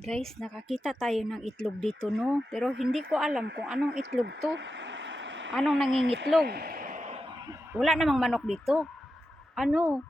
Guys, nakakita tayo ng itlog dito, no? Pero hindi ko alam kung anong itlog to. Anong nangingitlog? Wala namang manok dito. Ano?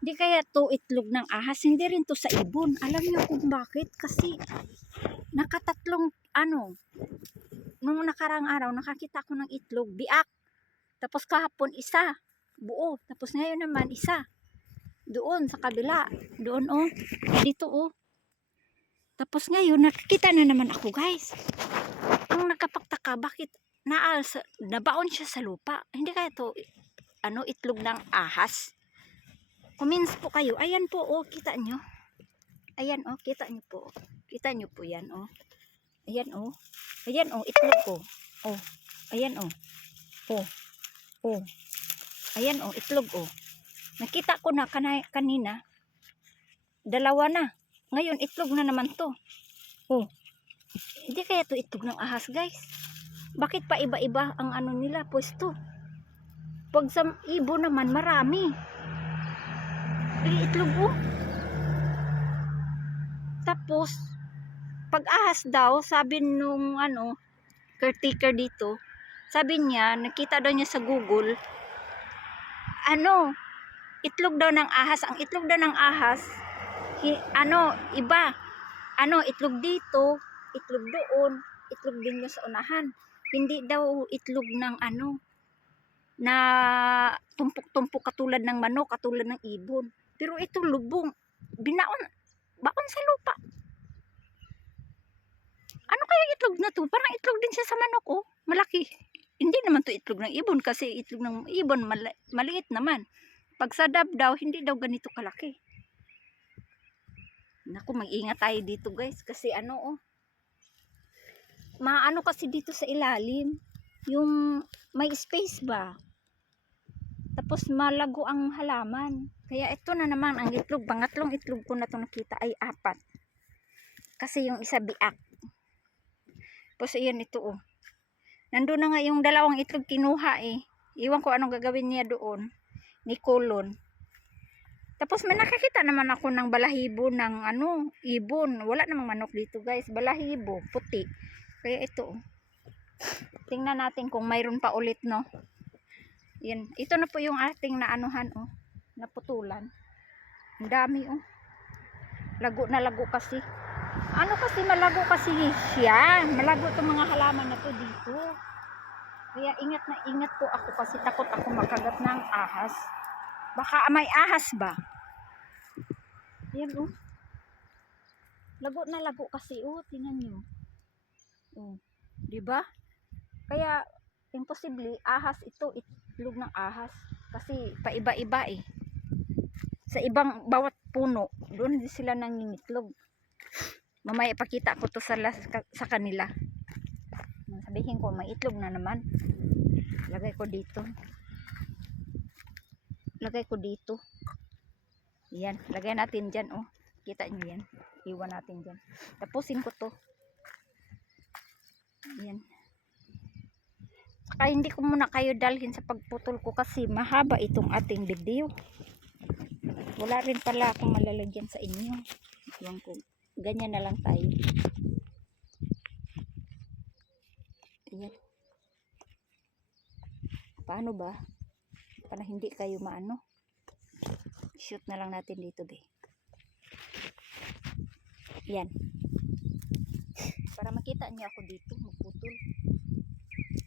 Hindi kaya to itlog ng ahas? Hindi rin to sa ibon. Alam niyo kung bakit? Kasi nakatatlong nung nakarang araw nakakita ko ng itlog, biak. Tapos kahapon isa, buo. Tapos ngayon naman isa. Doon sa kabila. Doon oh. Dito oh. Tapos ngayon, nakikita na naman ako, guys. Ang nagkapagtaka, bakit nabaon siya sa lupa? Hindi kaya to itlog ng ahas? Comments po kayo. Ayan po, oh, kita nyo. Ayan, oh, kita nyo po. Kita nyo po yan, oh. Ayan, oh. Ayan, oh, itlog, oh. Oh, ayan, oh. Oh, oh. Ayan, oh, itlog, oh. Nakita ko na kanina. Dalawa na. Ngayon, itlog na naman to. Oh. Hindi kaya to itlog ng ahas, guys. Bakit pa iba-iba ang nila pwesto? Pag sa ibon naman, marami. Itlog, oh. Tapos, pag ahas daw, sabi nung caretaker dito, sabi niya, nakita daw niya sa Google, itlog daw ng ahas. Ang itlog daw ng ahas, iba. Itlog dito, itlog doon, itlog din niya sa unahan. Hindi daw itlog ng na tumpok-tumpok katulad ng manok, katulad ng ibon. Pero ito lubong, baon sa lupa. Ano kaya itlog na to? Parang itlog din siya sa manok, oh. Malaki. Hindi naman to itlog ng ibon kasi itlog ng ibon maliit naman. Pag sa dab daw, hindi daw ganito kalaki. Naku, mag-ingat tayo dito, guys, kasi maano kasi dito sa ilalim, yung may space ba, tapos malago ang halaman. Kaya ito na naman ang itlog, pangatlong itlog ko na to nakita ay 4, kasi yung isa biak. Tapos ayan ito, oh, nandun na nga yung dalawang itlog kinuha, iwan ko anong gagawin niya doon ni Kulon. Tapos may nakakita naman ako ng balahibo ng ibon. Wala namang manok dito, guys. Balahibo, puti. Kaya ito, oh. Tingnan natin kung mayroon pa ulit, no. Yan. Ito na po yung ating oh. Naputulan. Ang dami, oh. Lago na lago kasi. Kasi malago kasi siya. Malago itong mga halaman na to dito. Kaya ingat na ingat po ako kasi takot ako makagat ng ahas. Baka may ahas ba? Yan, oh. Lago na lago kasi, oh. Tingnan nyo. Oh. Diba? Kaya, imposible, ahas ito. Itlog ng ahas. Kasi, paiba-iba, Sa ibang, bawat puno, doon din sila nangingitlog. Mamaya pakita ko to sa kanila. Sabihin ko, may itlog na naman. Lagay ko dito. Lagay ko dito. Yan, lagay natin dyan, oh. Kita nyo yan. Iwan natin dyan. Tapusin ko to. Yan. Saka hindi ko muna kayo dalhin sa pagputol ko kasi mahaba itong ating video. Wala rin pala akong malalagyan sa inyo. Iwan ko. Ganyan na lang tayo. Ayan. Paano ba? Para hindi kayo shoot na lang natin dito, be. Yan. Para makita niyo ako dito, magputol.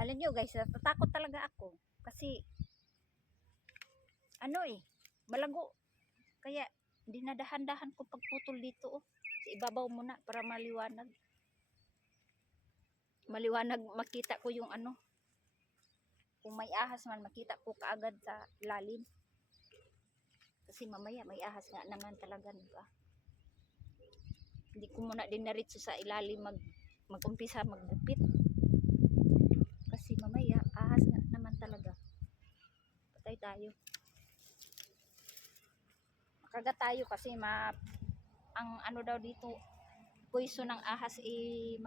Alam niyo, guys, natatakot talaga ako. Kasi, malago. Kaya, dinadahan-dahan ko pagputol dito, oh. Sa ibabaw muna, para maliwanag. Maliwanag, makita ko yung kung may ahas man, makita ko kaagad sa lalim. Kasi mamaya may ahas nga naman talaga, diba? Hindi ko muna dinaritso sa ilalim mag-umpisa maggupit. Kasi mamaya ahas nga naman talaga. Patay tayo. Makagat tayo kasi ang daw dito, poison ng ahas Ayan.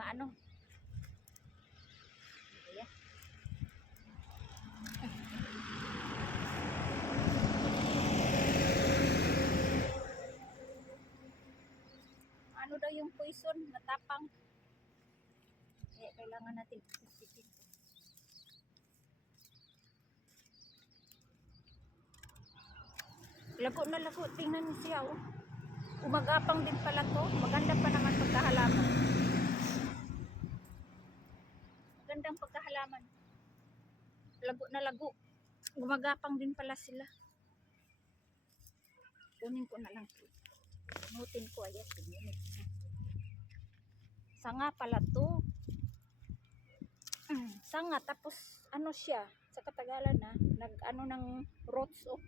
ano daw yung poison, matapang. Kaya kailangan natin isipitin. Lago na lago, tingnan niyo siya oh. Umagapang din pala to. Maganda pa naman pagkahalaman. Magandang pagkahalaman. Lago na lago. Gumagapang din pala sila. Kunin ko na lang to. Nutin ko, ayan, tingnan. Sanga pala to. Sanga, tapos ano siya, sa Katagalan na, nag-ano ng roots oh.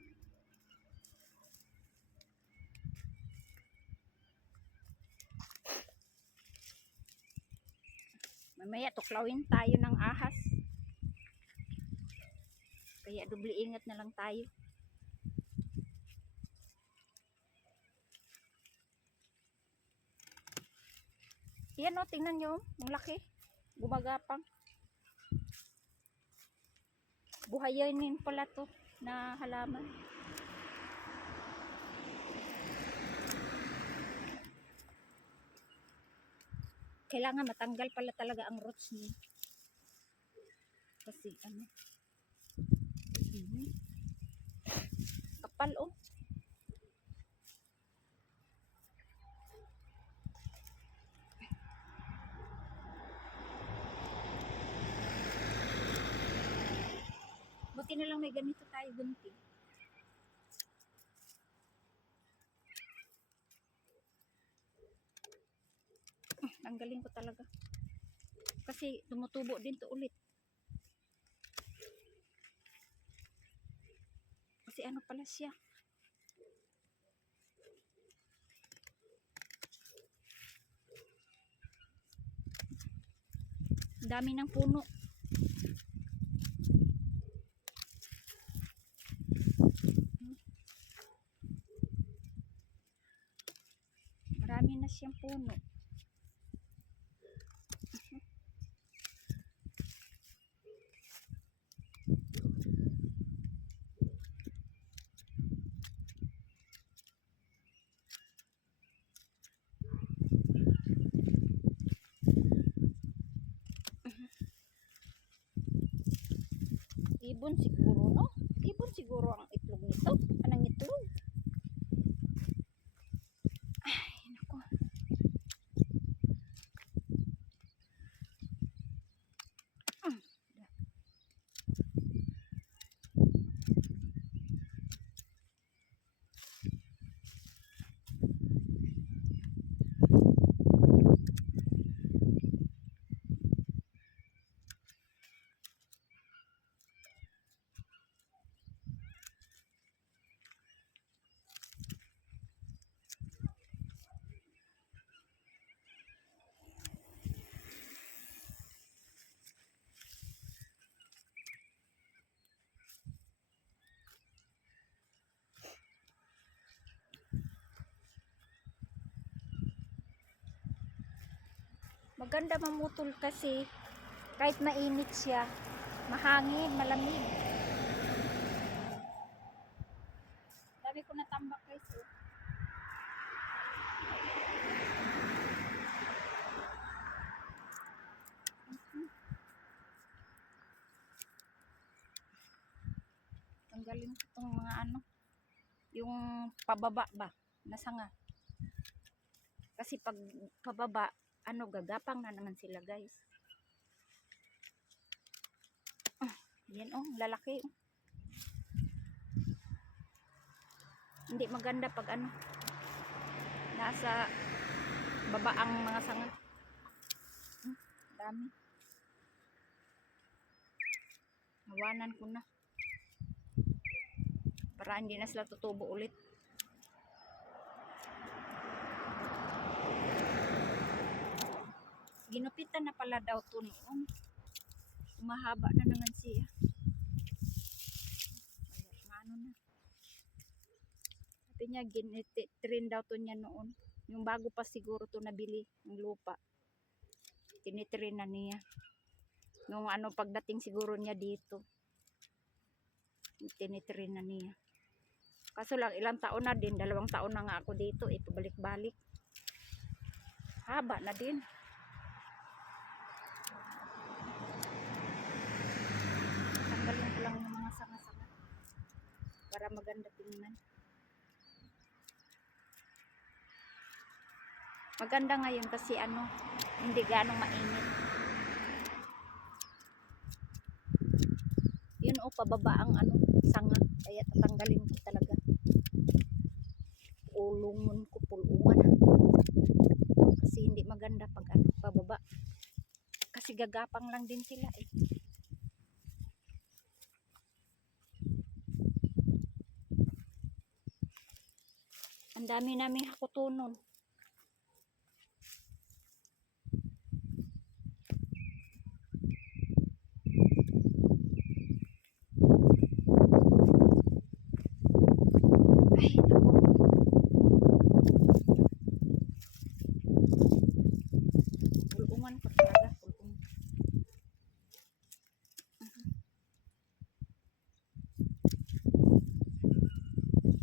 Mamaya tuklawin tayo ng ahas. Kaya dubli ingat na lang tayo. Yan o, tingnan nyo. Ang laki. Gumagapang. Buhayanin pala to na halaman. Kailangan matanggal pala talaga ang roots niya. Kasi ano. Kapal oh. Buti na lang may ganito tayo gunting. Tanggalin ko talaga. Kasi tumutubo din to ulit. Kasi ano pala siya. Dami ng puno. Marami na siyang puno. Ibon siguro, no? Ibon siguro ang itlog nito. Anong itlog? Ay, naku. Maganda mamutol kasi kahit mainit siya, mahangin, malamig. Dami ko natambak guys. Oh. Tanggalin ko itong mga ano, yung pababa ba, nasanga. Kasi pag pababa, ano, gagapang na naman sila guys. Yan oh, lalaki oh. Hindi maganda pag ano, nasa baba ang mga sanga. Dami. Nawanan ko na. Para hindi na sila tutubo ulit. Ginupitan na pala daw to noon. Umahaba na naman siya. Ano na. Sabi niya, ginitrin daw to niya noon. Yung bago pa siguro to nabili ng lupa. Tinitrin na niya. Nung ano, pagdating siguro niya dito. Tinitrin na niya. Kaso lang, ilang taon na din. 2 taon na nga ako dito. Pabalik-balik. haba na din. Tanggalin ko lang yung mga sanga-sanga para maganda tingnan. Maganda ngayon kasi ano, hindi ganong mainit. Yun o, pababa ang ano, sanga. Kaya tatanggalin ko talaga. Ulungon ko, pulungan. Kasi hindi maganda pag ano, pababa. Kasi gagapang lang din sila eh. Ang dami naming hakutunon. Ay, naku. Pulungan ko talaga. Pulungan.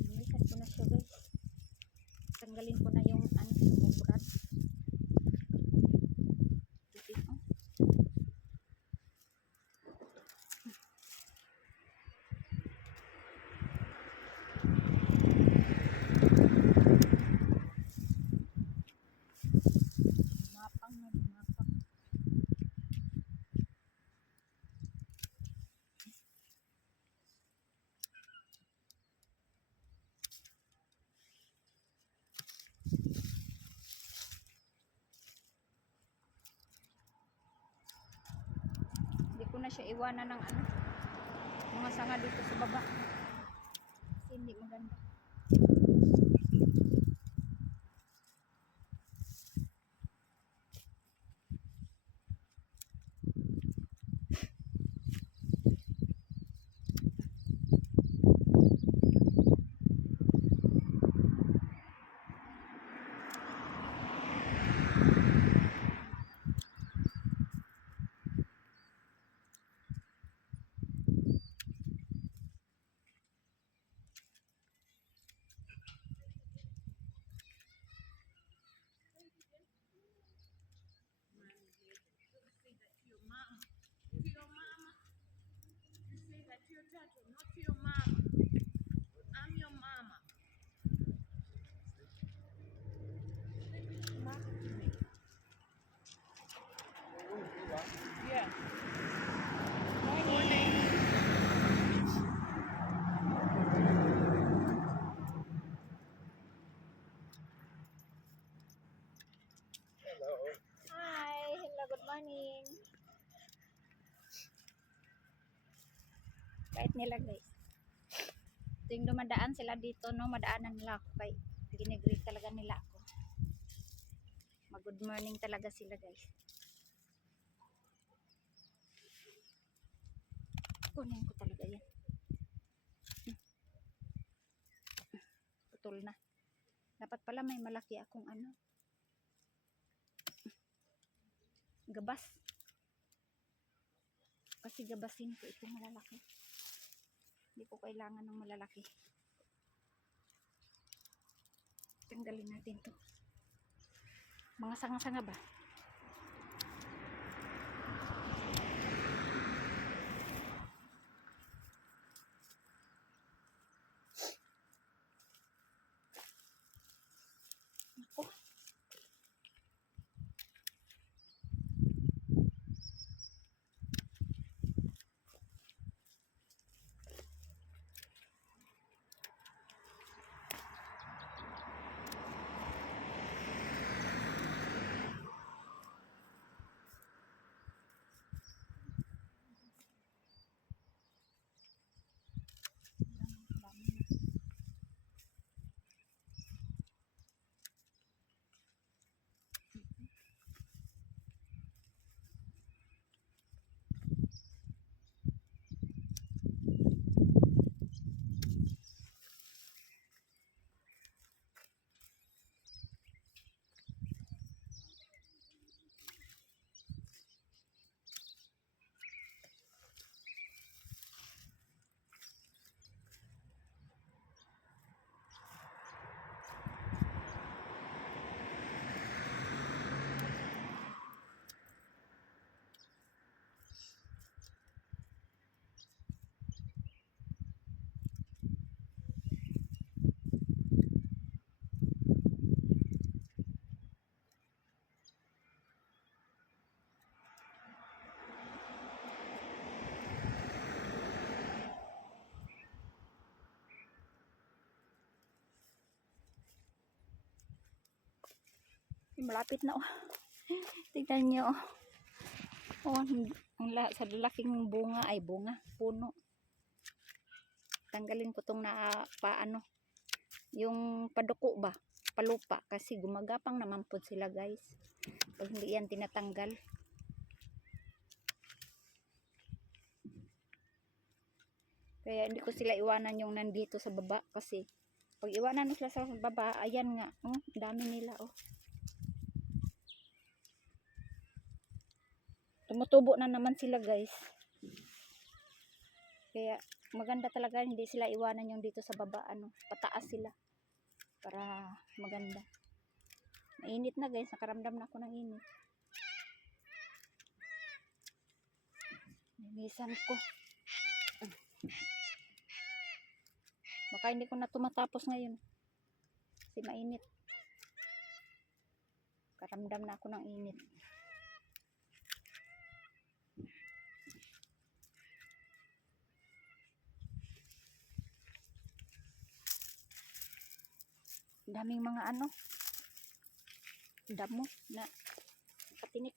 Inikat ko na siya guys. Tanggalin ko na yung ano, yung brad. Mapang na mapang. Hindi ko na siya iwanan ng ano, mga sanga dito sa baba. Kasi hindi maganda. Not to your mama. I'm your mama. Yeah. Morning. Hello. Hi, hello, good morning. Kahit nila guys. Tuwing dumadaan sila dito, no, madaanan nila ako kay ginigreet talaga nila ako. Mag-good morning talaga sila guys. Kunin ko talaga yan. Putol na. Dapat pala may malaki akong ano. Gabas. Kasi gabasin ko ito malalaki. Hindi ko kailangan ng malalaki. Tanggalin natin to. Mga sanga-sanga ba? Ako. Malapit na oh. Tignan nyo. Oh, sa lalaking bunga ay bunga, puno. Tanggalin ko tong paano, yung paduko ba, palupa, kasi gumagapang naman po sila guys. Pag hindi yan tinatanggal. Kaya hindi ko sila iwanan yung nandito sa baba, kasi pag iwanan sila sa baba, ayan nga, oh, dami nila oh. Tumutubo na naman sila guys. Kaya maganda talaga hindi sila iwanan yung dito sa baba, ano, pataas sila para maganda. Mainit na guys, nakaramdam na ako ng init. Nilisan ko. Baka hindi ko na tumatapos ngayon kasi mainit. Karamdam na ako ng init. Daming mga ano, damo na katinik.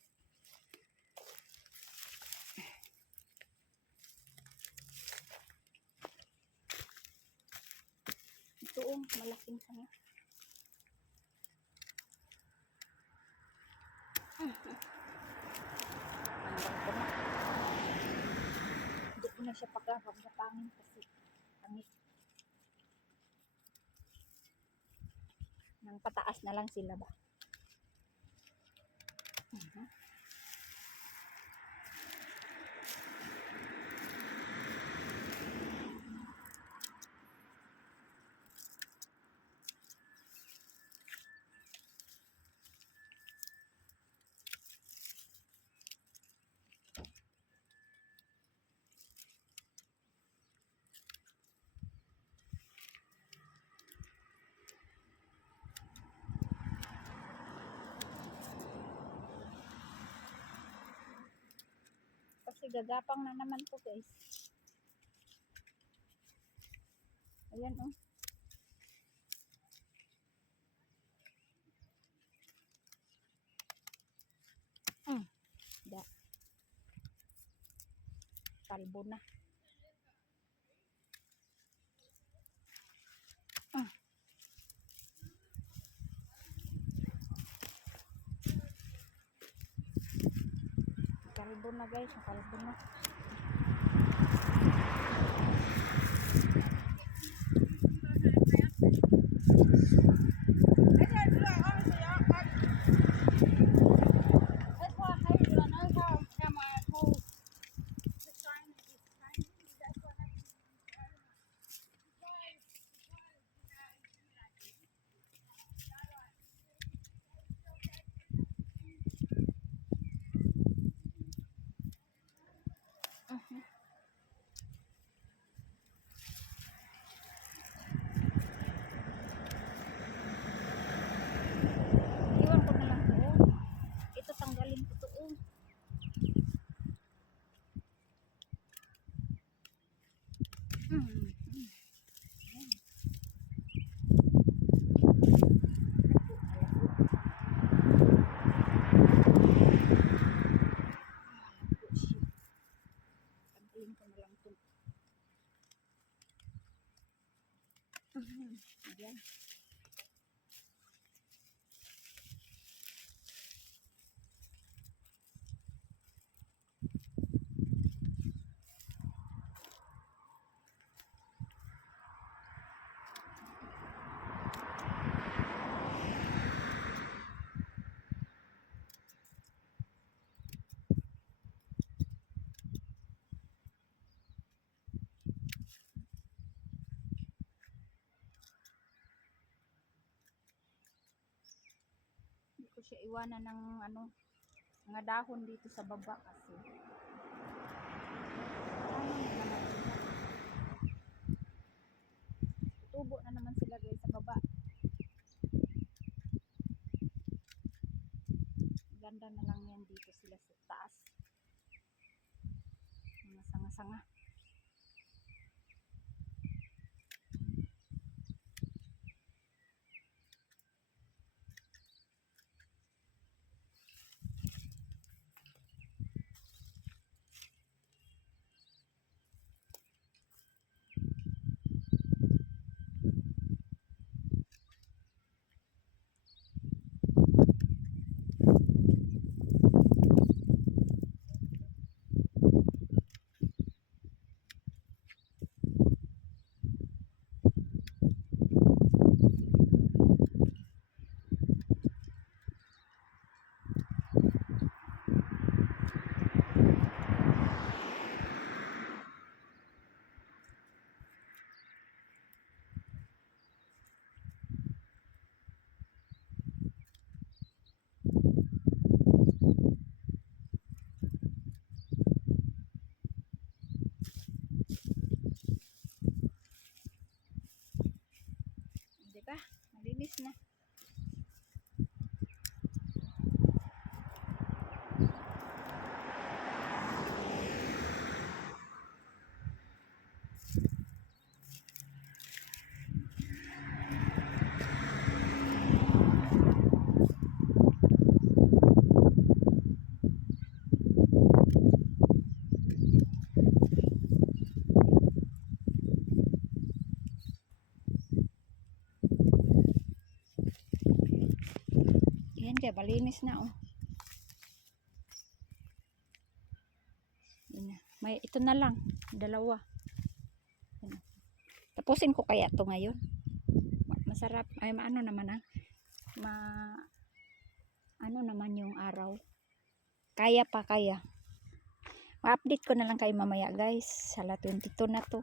Ito oh, malaking sanga. Hindi ko na siya pagkakapangin kasi pangit. Nang pataas na lang sila ba. Kasi gagapang na naman to guys. Ayan oh. Da. Talbo na. Kalbo na guys, kalbo na. Iwan ko na lang to. Ito tanggalin ko to. Tanggalin ko na lang to. Ayan. Hindi ko siya iwanan ng ano, mga dahon dito sa baba kasi tubo na naman sila guys sa baba. Ganda na lang yan dito sila sa taas. Mga sanga-sanga. kaya malinis na oh. Yun na. Ito na lang, dalawa. Yun. Tapusin ko kaya to ngayon. Masarap, ay ano naman ano naman yung araw. Kaya pa kaya. Ma-update ko na lang kayo mamaya guys. Sala 22 na to.